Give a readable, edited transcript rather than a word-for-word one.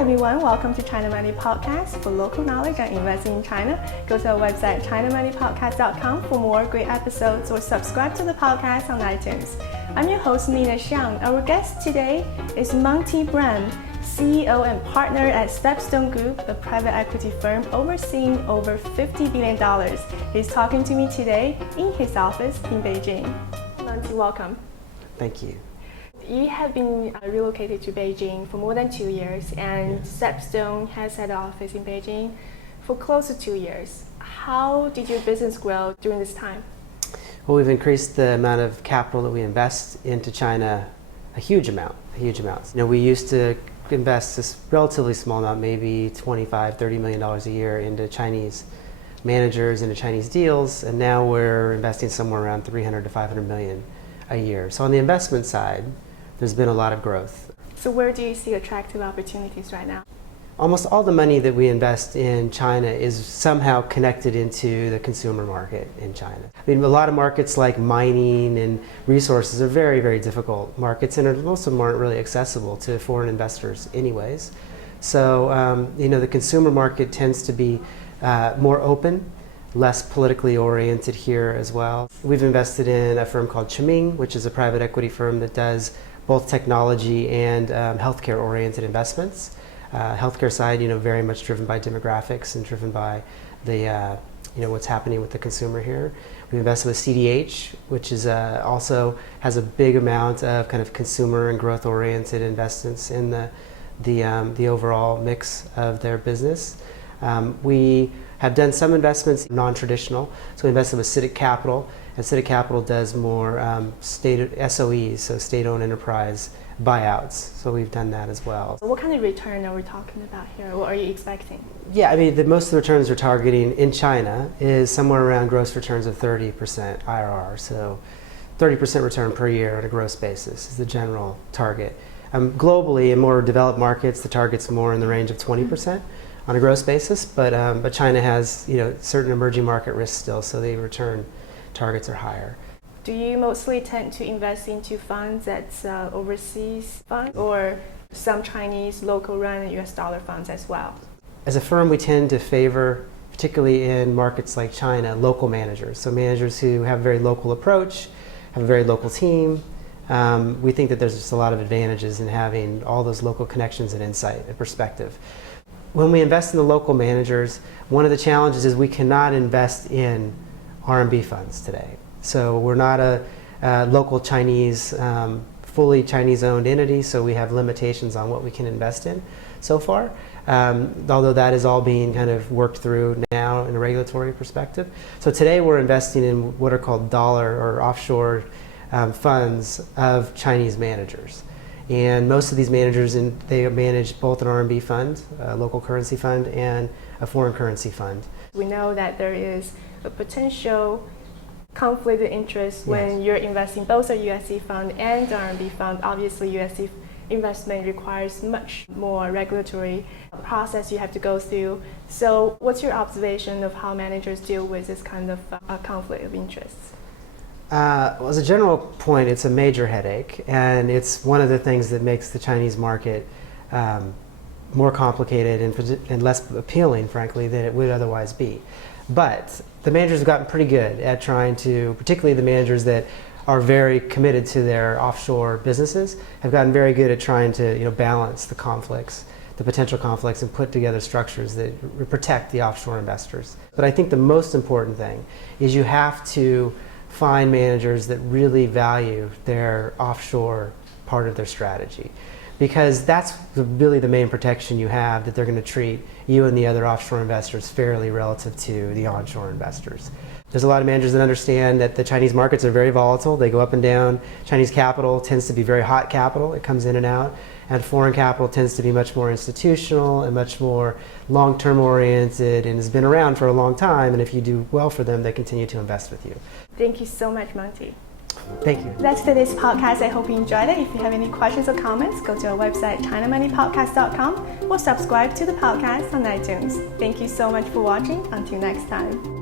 everyone, welcome to China Money Podcast. For local knowledge on investing in China, go to our website chinamoneypodcast.com for more great episodes or subscribe to the podcast on iTunes. I'm your host Nina Xiang. Our guest today is Monte Brem, CEO and partner at StepStone Group, a private equity firm overseeing over $50 billion. He's talking to me today in his office in Beijing. Monte, welcome. Thank you. You have been relocated to Beijing for more than 2 years, and StepStone has had an office in Beijing for close to 2 years. How did your business grow during this time? Well, we've increased the amount of capital that we invest into China a huge amount. We used to invest this relatively small amount, maybe $25-30 million a year into Chinese managers, into Chinese deals, and now we're investing somewhere around 300 to 500 million a year. So on the investment side, there's been a lot of growth. So where do you see attractive opportunities right now? Almost all the money that we invest in China is somehow connected into the consumer market in China. I mean, a lot of markets like mining and resources are very, very difficult markets, and most of them aren't really accessible to foreign investors anyways. So, the consumer market tends to be more open, less politically oriented here as well. We've invested in a firm called Xiang, which is a private equity firm that does both technology and healthcare oriented investments. Healthcare side, very much driven by demographics and driven by the, what's happening with the consumer here. We invested with CDH, which is also has a big amount of kind of consumer and growth oriented investments in the overall mix of their business. We have done some investments non-traditional. So we invested with Citic Capital, and Citic Capital does more state SOEs, so state-owned enterprise buyouts. So we've done that as well. So what kind of return are we talking about here? What are you expecting? Yeah, I mean, most of the returns we're targeting in China is somewhere around gross returns of 30% IRR. So 30% return per year on a gross basis is the general target. Globally, in more developed markets, the target's more in the range of 20%. On a gross basis, but China has certain emerging market risks still, so the return targets are higher. Do you mostly tend to invest into funds that's overseas funds, or some Chinese local run US dollar funds as well? As a firm, we tend to favor, particularly in markets like China, local managers. So managers who have a very local approach, have a very local team. We think that there's just a lot of advantages in having all those local connections and insight and perspective. When we invest in the local managers, one of the challenges is we cannot invest in RMB funds today. So we're not a local Chinese, fully Chinese-owned entity, so we have limitations on what we can invest in so far, although that is all being kind of worked through now in a regulatory perspective. So today we're investing in what are called dollar or offshore funds of Chinese managers. And most of these managers, they manage both an RMB fund, a local currency fund, and a foreign currency fund. We know that there is a potential conflict of interest when you're investing both a USD fund and RMB fund. Obviously, USD investment requires much more regulatory process you have to go through. So what's your observation of how managers deal with this kind of conflict of interest? Well, as a general point, it's a major headache, and it's one of the things that makes the Chinese market more complicated and less appealing, frankly, than it would otherwise be. But the managers have gotten pretty good at trying to, particularly the managers that are very committed to their offshore businesses, have gotten very good at trying to balance the conflicts, the potential conflicts, and put together structures that protect the offshore investors. But I think the most important thing is you have to find managers that really value their offshore part of their strategy, because that's really the main protection you have, that they're going to treat you and the other offshore investors fairly relative to the onshore investors. There's a lot of managers that understand that the Chinese markets are very volatile. They go up and down. Chinese capital tends to be very hot capital. It comes in and out. And foreign capital tends to be much more institutional and much more long-term oriented and has been around for a long time. And if you do well for them, they continue to invest with you. Thank you so much, Monte. Thank you. That's today's podcast. I hope you enjoyed it. If you have any questions or comments, go to our website, chinamoneypodcast.com, or subscribe to the podcast on iTunes. Thank you so much for watching. Until next time.